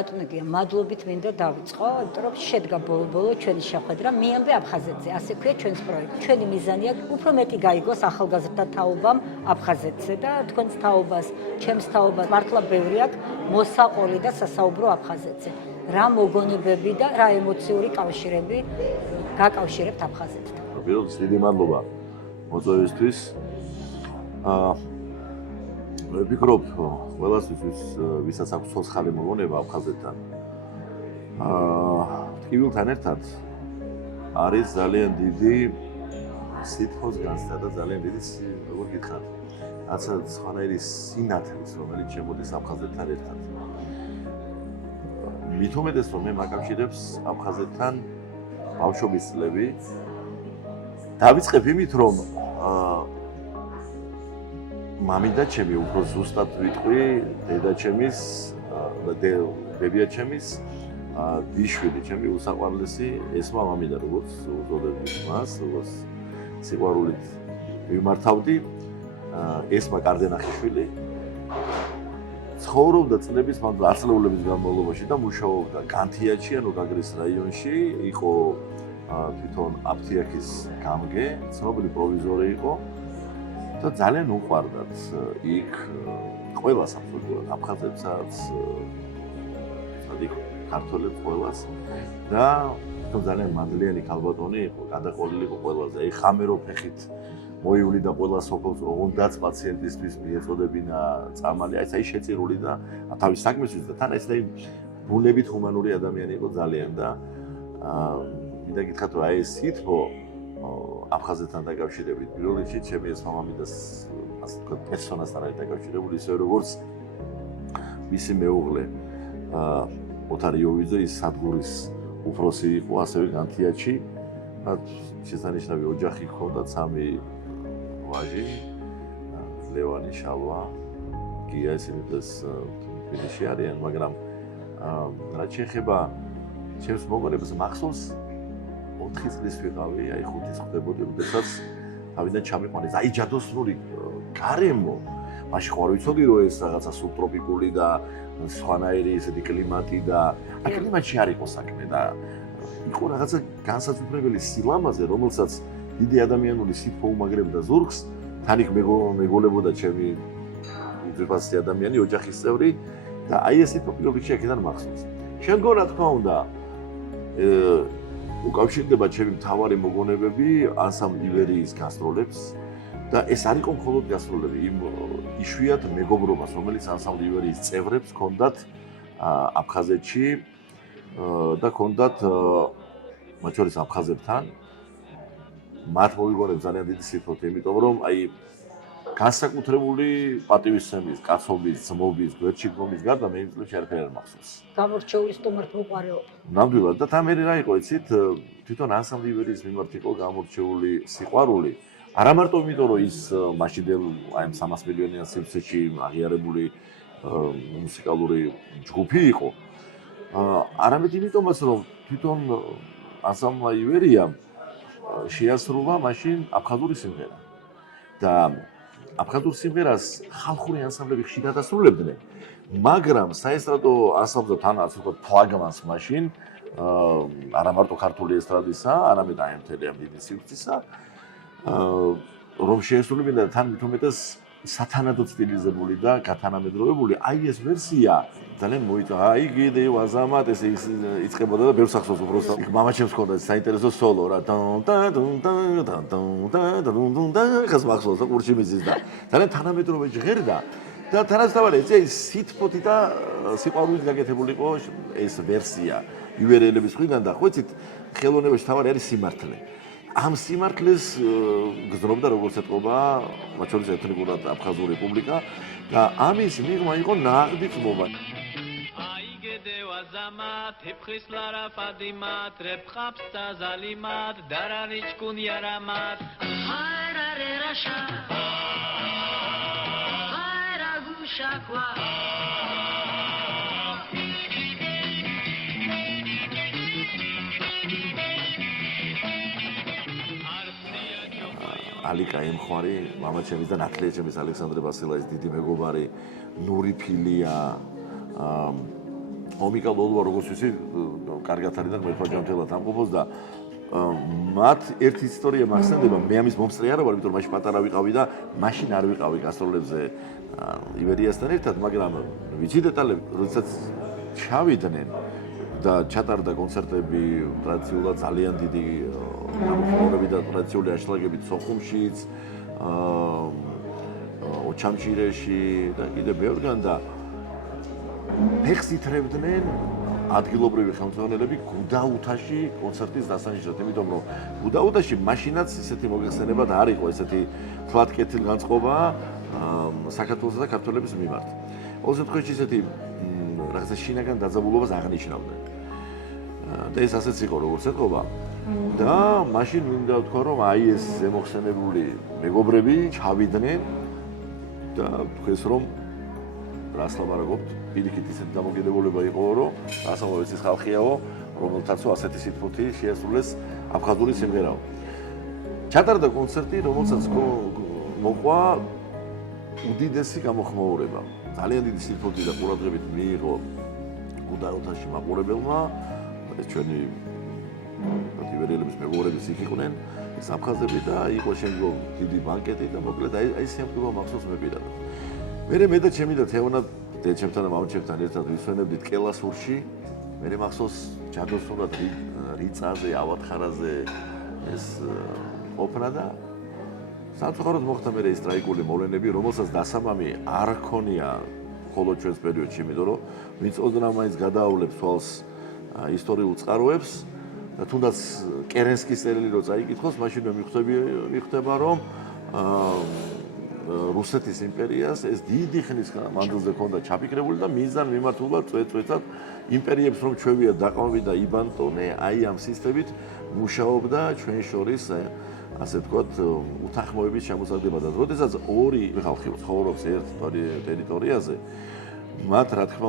ბატონო, მადლობით მინდა დავიწყო, იმიტომ რომ შედგა ბოლო-ბოლო ჩვენი შეხვედრა მიამბე აფხაზეთზე. ასე ქვია ჩვენს პროექტი. ჩვენი მიზანია უფრო მეტი გაიგოს ახალგაზრდა თაობამ აფხაზეთზე და თქვენს თაობას, ჩემს თაობას მართლა ბევრი აქვს მოსაყოლი და სასაუბრო აფხაზეთზე. რა მოგონებები და რა ემოციური კავშირები გაკავშირებთ აფხაზეთთან. პირველად დიდი მადლობა მოწვევისთვის. მე ვფიქრობ, ყველასთვის ვისაც აქვს ცოცხალი მოგონება აფხაზეთთან. ტკივილთან ერთად არის ძალიან დიდი სითბოს განცდა და ძალიან დიდი, როგორ გითხრათ, რაცა სხვანაირი სინათლის, რომელიც შემოდის აფხაზეთთან ერთად. მით უმეტეს, რომ მე მაკავშირებს აფხაზეთთან ბავშვობის წლები. დავიწყებ იმით, რომ მამიდაჩემი უფრო ზუსტად ვიტყვი, დედაჩემის და ბებიაჩემის დიშვილი, ჩემი უსაყვარლესი ესმა მამიდა, როგორც უწოდებდი მას, როგორც სიყვარულით მიმართავდი, ესმა კარდენახიშვილი. ცხოვრობდა წლების მანძილზე, ათწლეულების განმავლობაში და მუშაობდა განთიაჩი, ანუ გაგრის რაიონში, იყო თვითონ აფთიაქის გამგე, ცნობილი პროვიზორი იყო და ძალიან უყვარდათ იქ ყველას აბსოლუტურად აფხაზებსაც, ქართველებს ყველას და თვითონ ძალიან მადლიანი ქალბატონი იყო, გადაყოლილი იყო ყველაზე. აი ხამერო ფეხით მოივლიდა ყველა სოფელს, ოღონდაც პაციენტისთვის მიეწოდებინა წამალი, აი შეწირული და თავის საქმესთვის და თან ეს ბუნებით ჰუმანური ადამიანი იყო ძალიან და მინდა გითხრათ, რომ აი ეს სითბო აფხაზეთთან დაკავშირებით პირველ რიგში ჩემი ეს მამამიდას ასე ვთქვათ პერსონასთან არის დაკავშირებული, ისე როგორც მისი მეუღლე ოთარ იოვიძე, ის სადგურის უფროსი იყო, ასევე განთიაჩი. შესანიშნავი ოჯახი ჰქონდა, 3 ვაჟი, ლევანი, შალვა, გია, ისინი დღეს თბილისში არიან, მაგრამ რაც შეეხება ჩემს მოგონებას, მახსოვს 4 წლის ვიყავი, აი 5 ხდებოდი, როდესაც თავიდან ჩამიყვანეს, აი ჯადოსნური გარემო. მაშინ ხო არ ვიცოდი, რომ ეს რაღაცა სუბტროპიკული და სხვანაირი ესეთი კლიმატი და აი კლიმატში არ იყო საქმე და იყო რაღაცა განსაცვიფრებელი სილამაზე, რომელსაც დიდი ადამიანური სითბო უმაგრებდა ზურგს, თან იქ მეგოლებოდა ჩემი უძვირფასი ადამიანი, ოჯახის წევრი და აი ეს სითბო პირველ რიგში აქედან მახსოვს. შემდგომ რა თქმა უნდა უკავშირდება ჩემი მთავარი მოგონებები ანსამბლ ივერიის გასტროლებს და ეს არ იყო მხოლოდ გასტროლები, იმ იშვიათ მეგობრობას, რომელიც ანსამბლ ივერიის წევრებს ჰქონდათ აფხაზეთში და ჰქონდათ მათ შორის აფხაზებთან. მათ მოიგონებს ძალიან დიდი სითბოთი, იმიტომ რომ აი განსაკუთრებული პატივისცემის, კაცობის, ძმობის, გვერდში დგომის გარდა მე იმ წლებში არაფერი არ მახსოვს. გამორჩეული სტუმართა უყარეობა. ნამდვილად და თან მე რა იყო, იცით, თვითონ ანსამბლ ივერიის მიმართ იყო გამორჩეული სიყვარული. არა მარტო იმიტომ, რომ ის მაშინდელ აი 300 მილიონიან სივრცეში აღიარებული მუსიკალური ჯგუფი იყო. არამედ იმიტომაც, რომ თვითონ ანსამბლ ივერიამ შეასრულა მაშინ აფხაზური სიმღერა. და აფხაზურ სიმღერას ხალხური ანსამბლები ხშირად ასრულებდნენ, მაგრამ საესტრადო ანსამბლზე თან ასე ვთქვათ ფლაგმანს მაშინ არა მარტო ქართული ესტრადისა, არამედ აი მთელი ამ დიდი სივრცისა რომ შეესრულებინა თან მით უმეტეს სათანადო სტილიზებული და გათანამედროვებული, აი ეს ვერსია ძალიან მოიწვა. აი გიდე ვაზამატ ეს იწყებოდა და ბევრ სახსოვს უბრალოდ. იქ მამაჩემს ჰქონდა საინტერესო სოლო რა. ხას მახსოვს ყურში მიზის და ძალიან თანამედროვე ჟღერდა და თანასწორად ეს სითბოთი და სიყვარულით გაკეთებული იყო ეს ვერსია ივერელების მხრიდან და ხო იცით ხელოვნებაში თავი არის სიმართლე. ამ სიმართლეს გზნობდა როგორც ეთყობა მათ შორის ეთნიკურად აფხაზური რესპუბლიკა და ამის მიღმა იყო ნაღდი წმობა. Zamat, hepkhis lara fadimat, repkhapst zalimat, dararichkun yaramat. Hayrare rasha, hayragu shakwa. ალიკა ემხვარი, მამაჩემის და ნათლიაჩემის ალექსანდრე ბასილაის დიდი მეგობარი, ნური ფილია ომიკა ლოლვა როგორც ვიცი, კარგად არის და მეფაჯამთელად ამყოფოს და მათ ერთი ისტორია მახსენდება, მე ამის მომსწრე არა ვარ, იმიტომ რომ მაშინ პატარა ვიყავი და მაშინ არ ვიყავი გასტროლებზე იბერიასთან ერთად, მაგრამ ვიცი დეტალები, როდესაც ჩავიდნენ და ჩატარდა კონცერტები ტრადიციულად ძალიან დიდი გამოხმაურები და ტრადიციული აშლაგებით სოხუმშიც, ოჩამჭირეში და კიდე ბევრგან და ფეხს ითრევდნენ ადგილობრივი ხელმძღვანელები გუდაუთაში კონცერტის დასანიშნად, იმიტომ რომ გუდაუთაში მაშინაც ისეთი მოგეხსენებათ არ იყო ესეთი თლად კეთილგანწყობა საქართველოსა და ქართველების მიმართ. ყოველ შემთხვევაში ისეთი რაღაცა შინაგან დაძაბულობას აღნიშნავდნენ. და ეს ასეც იყო როგორც ეთქობა. და მაშინ მინდა ვთქვა რომ აი ეს ზემოხსენებული მეგობრები ჩავიდნენ და თქვენს რომ რას ლაპარაკობთ, პირიქით ისეთი დამოკიდებულება იყო, რომ ასამოვეს ის ხალხიაო, რომელთაც ასეთი სიტყვით შეასრულეს აფხაზური სიმღერაო. ჩატარდა კონცერტი, რომელსაც მოყვა უდიდესი გამოხმაურება. ძალიან დიდი სიტყვით და ყურადღებით მიიღო გუდაუთაში მაყურებელმა, ეს ჩვენი იბერიელების მეგობრების იქ იყვნენ, ეს აფხაზები და იყო შემდგომ დიდი ბანკეტი და მოკლედ აი სიამოვნება მახსოვს მე პირადად. მე და ჩემი და თეონა დედჩემთან და მამჩემთან ერთად ვისვენებდით კელასურში. მე მახსოვს ჯადოსნურად რიწაზე, ავათხარაზე ეს ყოფნა და სამწუხაროდ მოხდა მე ეს ტრაიკული მოვლენები, რომელსაც დასამამი არ ჰქონია მხოლოდ ჩვენს პერიოდში, იმიტომ რომ ვინც ოდნავ მაინც გადაავლებს თვალს ისტორიულ წყაროებს და თუნდაც კერენსკის წერილი რო წაიკითხოს, მაშინ მიხვდება რომ რუსეთის იმპერიას ეს დიდი ხნის მანძილზე ჰქონდა ჩაფიქრებული და მიზან მიმართულად წვეწვეთად იმპერიებს რომ ჩვევია დაყავი და იბანტონე, აი ამ სისტემით მუშაობდა ჩვენ შორის ასე ვთქვათ უთანხმოების ჩამოსაგდება და როდესაც ორი ხალხი ცხოვრობს ერთ ტერიტორიაზე, მათ რა თქმა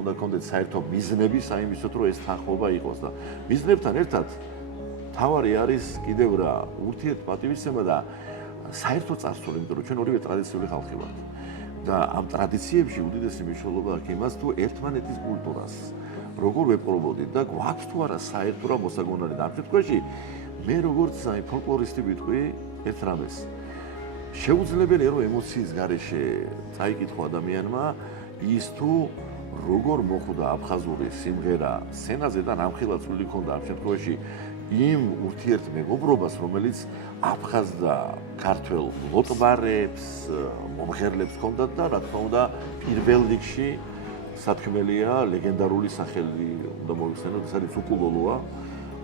უნდა კონდეთ საერთო მიზნები საიმისოდ რომ ეს თანხმობა იყოს და მიზნებთან ერთად თავარი არის კიდევ რა ურთიერთპატივისცემა და საერთო წარსული, იმიტომ რომ ჩვენ ორივე ტრადიციული ხალხი ვართ და ამ ტრადიციებში უდიდესი მნიშვნელობა აქვს იმას, თუ ერთმანეთის კულტურას როგორ ვეპყრობოდით და გვაქვს თუ არა საერთო რა მოსაგონარი და ამ შემთხვევაში მე როგორც ფოლკლორისტი ვიტყვი ერთ რამეს. შეუძლებელია რომ ემოციის გარეშე წაიკითხო ადამიანმა ის თუ როგორ მოხვდა აფხაზური სიმღერა სცენაზე და ნამხილად სული ჰქონდა ამ შემთხვევაში იმ ურთიერთმეგობრობას, რომელიც აფხაზ და ქართველ ლოტბარებს, მომღერლებს ჰქონდათ და რა თქმა უნდა პირველ რიგში სათქმელია ლეგენდარული სახელი უნდა მოვიხსენოთ, ეს არის უკულოლოა,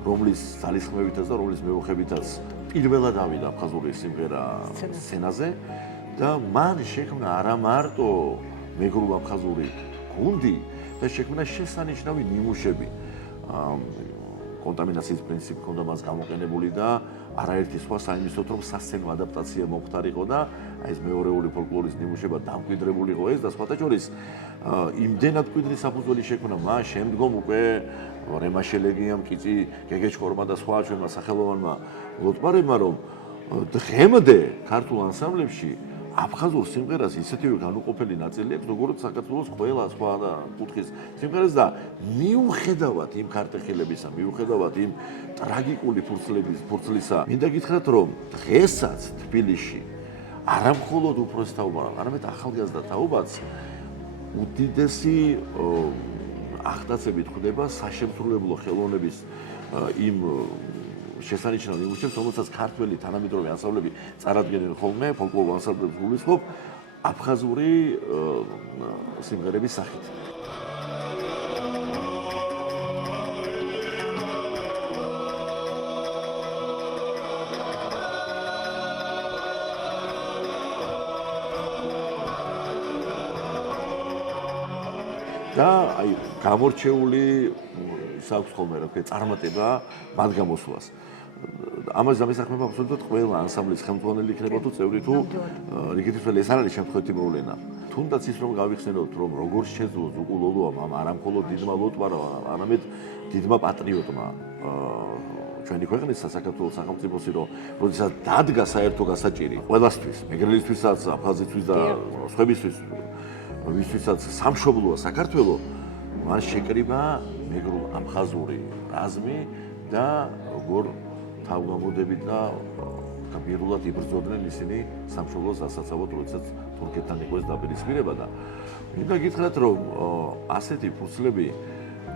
რომლის ძალისხმევითაც და რომლის მეუხებითაც პირველად ავიდა აფხაზური სიმღერა სცენაზე და მან შექმნა არა მარტო მეგრულ აფხაზური გუნდი და შექმნა შესანიშნავი ნიმუშები. კონტამინაციის პრინციპი ჰქონდა მას გამოყენებული და არაერთი სხვა საიმისოდ რომ სასცენო ადაპტაცია მომხდარიყო და აი ეს მეორეული ფოლკლორის ნიმუშება დამკვიდრებული იყო ეს და სხვათა შორის იმდენად მკვიდრი საფუძველი შექმნა მას შემდგომ უკვე რემა შელეგიამ, კიწი გეგეჩკორმა და სხვა ჩვენმა სახელოვანმა ლოტბარებმა რომ დღემდე ქართულ ანსამბლებში აფხაზურ სიმღერას ისეთივე განუყოფელი ნაწილი აქვს, როგორც საქართველოს ყველა სხვა კუთხის სიმღერას და მიუხედავად იმ ქარტეხილებისა, მიუხედავად იმ ტრაგიკული ფურცლისა, მინდა გითხრათ, რომ დღესაც თბილისში არა მხოლოდ უფროსი თაობა, არამედ ახალგაზრდა თაობაც უდიდესი აღტაცებით ხვდება საშემსრულებლო ხელოვნების იმ შესანიშნავ ნიმუშებს, რომელსაც ქართველი თანამედროვე ანსამბლები წარადგენენ ხოლმე, ფოლკლორულ ანსამბლებს გულისხმობ აფხაზური სიმღერების სახით. და აი გამორჩეული საქვს ხოლმე რა ვქო წარმატება მათ გამოსვლას. ამას დამესახმება აბსოლუტურად ყველა ანსამბლის ხელმძღვანელი იქნება თუ წევრი თუ რიგითი ეს არ არის შემთხვევით მოვლენა. თუნდაც ის რომ გავიხსენოთ რომ როგორ შეძლო უკულოლოამ ამ არა მხოლოდ დიდმა ლოტბარმა, არამედ დიდმა პატრიოტმა ჩვენი ქვეყნის საქართველოს სახელმწიფოსი რომ როდესაც დადგა საერთო გასაჭირი ყველასთვის, მეგრელისთვისაც, აფხაზეთთვის და სხვებისთვის ვისთვისაც სამშობლოა საქართველო, მან შეკრიბა მეგრულ აფხაზური რაზმი და როგორ თავგამოდებით და გაბიერულად იბრძოდნენ ისინი სამშობლოს დასაცავად, როდესაც თურქეთთან იყო ეს დაპირისპირება და მინდა გითხრათ, რომ ასეთი ფურცლები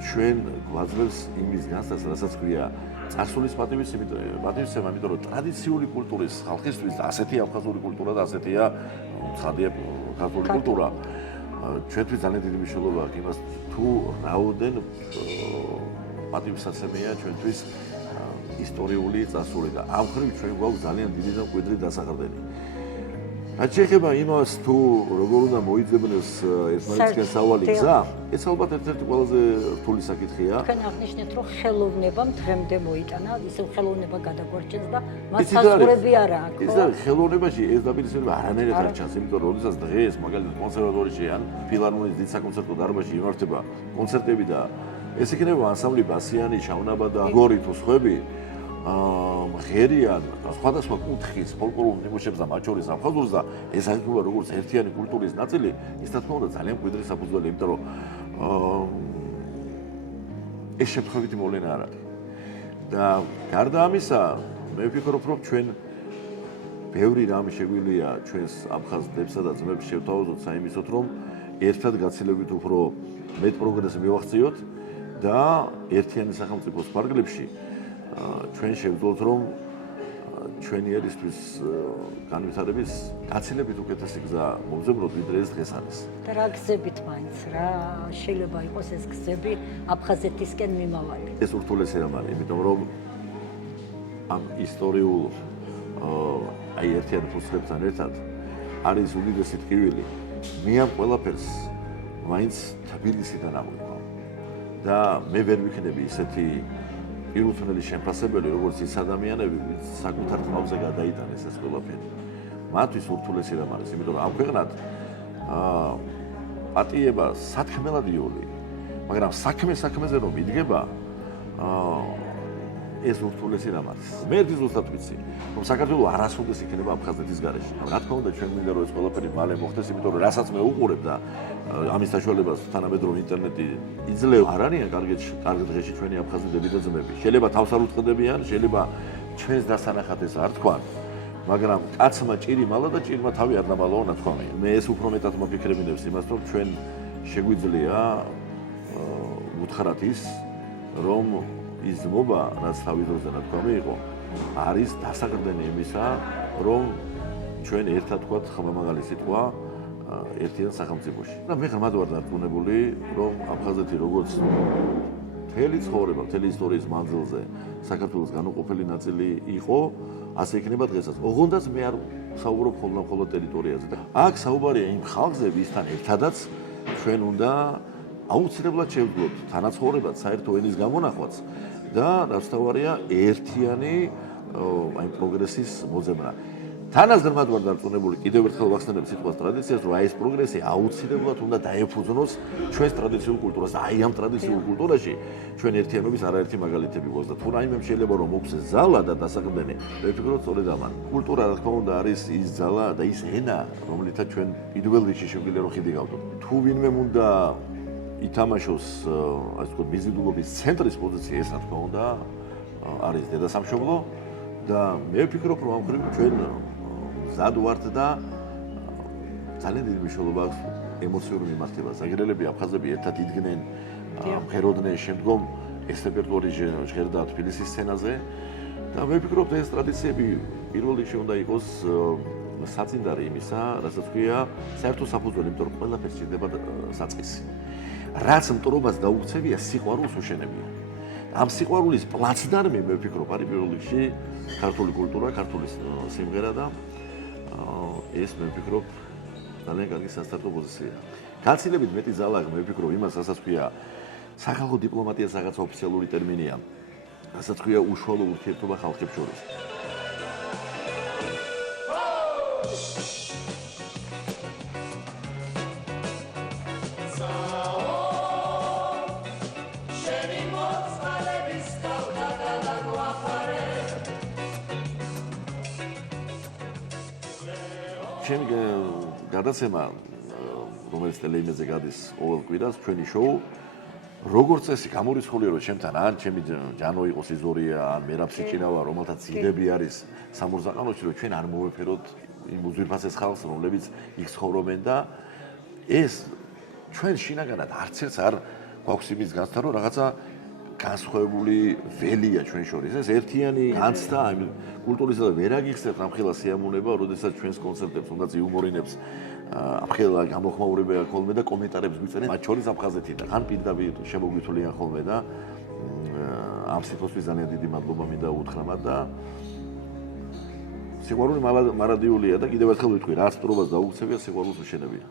ჩვენ გვაძლევს იმის განსაზღვრას, რასაც ქვია წარსულის პატივისცემა, იმიტომ რომ ტრადიციული კულტურის ხალხისთვის და ასეთი აფხაზური კულტურა და ასეთია ცხადია ქართული კულტურა. ჩვენთვის ძალიან დიდი მნიშვნელობა აქვს იმას, თუ რაოდენ პატივსაცემია ჩვენთვის ისტორიული წარსული და ამ ხრივ ჩვენ გვაქვს ძალიან დიდი და მკვიდრი დასაყრდენი. რაც შეეხება იმას, თუ როგორ უნდა მოიძებნოს ერთმანეთისგან სავალი გზა, ეს ალბათ ერთ-ერთი ყველაზე რთული საკითხია. თქვენ აღნიშნეთ, რომ ხელოვნებამ დღემდე მოიტანა, ისევ ხელოვნება გადაგვარჩენს და მას საზღვრები არ აქვს. ის არის ხელოვნებაში ეს დაპირისპირება არანაირად არ ჩანს, იმიტომ რომ როდესაც დღეს მაგალითად კონსერვატორიაში ან ფილარმონიის დიდ საკონცერტო დარბაზში იმართება კონცერტები და ეს იქნება ანსამბლი ბასიანი, შავნაბადა, გორი თუ სხვები ღერიან სხვადასხვა კუთხის ფოლკლორულ ნიმუშებს და მათ შორის აფხაზურს და ეს აიგება როგორც ერთიანი კულტურის ნაწილი, ის რა თქმა უნდა ძალიან მკვიდრი საფუძველი, იმიტომ რომ ეს შემთხვევითი მოვლენა არ არის. და გარდა ამისა, მე ვფიქრობ, რომ ჩვენ ბევრი რამე შეგვიძლია ჩვენს აფხაზებსა და ძმებს შევთავაზოთ საიმისოდ, რომ ერთად გაცილებით უფრო მეტ პროგრესს მივახციოთ და ერთიანი სახელმწიფოს ფარგლებში ჩვენ შევძლოთ, რომ ჩვენი ერისთვის განვითარების გაცილებით უკეთესი გზა მომზადოთ, ვიდრე ეს დღეს არის. და რა გზებით მაინც რა შეიძლება იყოს ეს გზები აფხაზეთისკენ მიმავალი? ეს ურთულესი რამ არის, იმიტომ რომ ამ ისტორიულ აი ერთიან ფურცლებთან ერთად არის უდიდესი ტკივილი. მე ამ ყველაფერს მაინც თბილისიდან ამოვიღო და მე ვერ ვიქნები ისეთი პირუთვნელი შემფასებელი, როგორც ის ადამიანები, ვინც საკუთარ თმავზე გადაიტანეს ეს ყველაფერი. მათთვის ურთულესი რამ არის, იმიტომ რომ ამ ქვეყნად პატიება საქმელად იოლი, მაგრამ საქმეზე რომ იდგება, ეს ურთულესი რამ არის. მე ერთი ზუსტად ვიცი, რომ საქართველო არასოდეს იქნება აფხაზეთის გარეშე. რა თქმა უნდა, ჩვენ მინდა რომ ეს ყველაფერი მალე მოხდეს, იმიტომ რომ რასაც მე უყურებ და ამის საშუალებას თანამედროვე ინტერნეტი იძლევა, არ არიან კარგ დღეში ჩვენი აფხაზები და ძმები. შეიძლება თავს არ უწყდებიან, შეიძლება ჩვენს დასანახად ეს არ თქვან, მაგრამ კაცმა ჭირი მალა და ჭირმა თავი არ დამალაო ნათქვამია. მე ეს უფრო მეტად მოფიქრებინებს იმას, რომ ჩვენ შეგვიძლია უთხრათ ის, რომ ის ძმობა, რაც თავის დროზე ნათქვამი იყო, არის დასაყრდენი იმისა, რომ ჩვენ ერთად ვთქვათ ხმამაღალი სიტყვა ერთიან სახელმწიფოში. და მე ღრმად ვარ დარწმუნებული, რომ აფხაზეთი როგორც მთელი ცხოვრება, მთელი ისტორიის მანძილზე საქართველოს განუყოფელი ნაწილი იყო, ასე იქნება დღესაც. ოღონდაც მე არ საუბრობ მხოლოდ ტერიტორიაზე. აქ საუბარია იმ ხალხზე, ვისთან ერთადაც ჩვენ უნდა აუცილებლად შევძლოთ თანაცხოვრებად, საერთო ენის გამონახვაც და რაც თავარია ერთიანი აი პროგრესის მოძებნა. თანაც ღრმად ვარ დარწმუნებული, კიდევ ერთხელ ვახსენებ სიტყვას ტრადიციას, რომ აი ეს პროგრესი აუცილებლად უნდა დაეფუძნოს ჩვენს ტრადიციულ კულტურას და აი ამ ტრადიციულ კულტურაში ჩვენ ერთიანობის არაერთი მაგალითები გვაქვს და თუ რაიმემ შეიძლება რომ მოგვცეს ზალა და დასაყრდენი, მე ვფიქრობ სწორედ ამან. კულტურა რა თქმა უნდა არის ის ზალა და ის ენა, რომლითაც ჩვენ პირველ რიგში შეგვიძლია რომ ხიდი გავდოთ. თუ ვინმე უნდა ითამაშოს ასე ვთქვათ მიზიდულობის ცენტრის პოზიცია, ეს რა თქმა უნდა არის დედასამშობლო და მე ვფიქრობ რომ ამ ხრივ ჩვენ მზად ვართ და ძალიან დიდი მნიშვნელობა აქვს ემოციური მიმართება. ზაგრელები, აფხაზები ერთად იდგნენ, მღეროდნენ, შემდგომ ეს რეპერტუარი ჟღერდა თბილისის სცენაზე და მე ვფიქრობ ეს ტრადიციები პირველ რიგში უნდა იყოს საწინდარი იმისა, რასაც ქვია საერთო საფუძველი, იმიტომ რომ ყველაფერს სჭირდება საწყისი. რაც მტრობას დაუქცევია, სიყვარულს უშენებია. ამ სიყვარულის პლაცდარმი მე ვფიქრობ არის პირველ რიგში ქართული კულტურა, ქართული სიმღერა და ეს მე ვფიქრობ ძალიან კარგი სასტარტო პოზიციაა. გაცილებით მეტი ზალა აქვს მე ვფიქრობ იმას, რასაც ქვია სახალხო დიპლომატია, რაღაც ოფიციალური ტერმინია, რასაც ქვია უშუალო ურთიერთობა ხალხებს შორის. ჩემი გადაცემა, რომელიც ტელეიმედზე გადის ყოველ კვირას, ჩვენი შოუ, როგორც წესი გამორიცხულია რომ ჩემთან ან ჩემი ჯანო იყოს იზორია ან მერაბსი ჭინავა რომელთაც იდები არის სამურზაყანოში რომ ჩვენ არ მოვეფეროთ იმ უძვირფასეს ხალხს რომლებიც იქ ცხოვრობენ და ეს ჩვენ შინაგანად არც ერთს არ გვაქვს იმის განცდა რომ რაღაცა განსხვავებული ველია ჩვენ შორის ეს ერთიანი განცდა იმ კულტურისა და ვერ აგიხსენებთ ამხელა სიამოვნება როდესაც ჩვენს კონცერტებს თუნდაც იუმორინებს ამხელა გამოხმაურებია ხოლმე და კომენტარებს გვიწენენ მათ შორის აფხაზეთიდან ან პირდაპირ შემოგვითვლიან ხოლმე და ამ სიტყვისთვის ძალიან დიდი მადლობა მინდა უთხრა მათ და სიყვარული მარადიულია და კიდევ ერთხელ ვიტყვი რაც პირობას დაუქცევია სიყვარულს უშენებია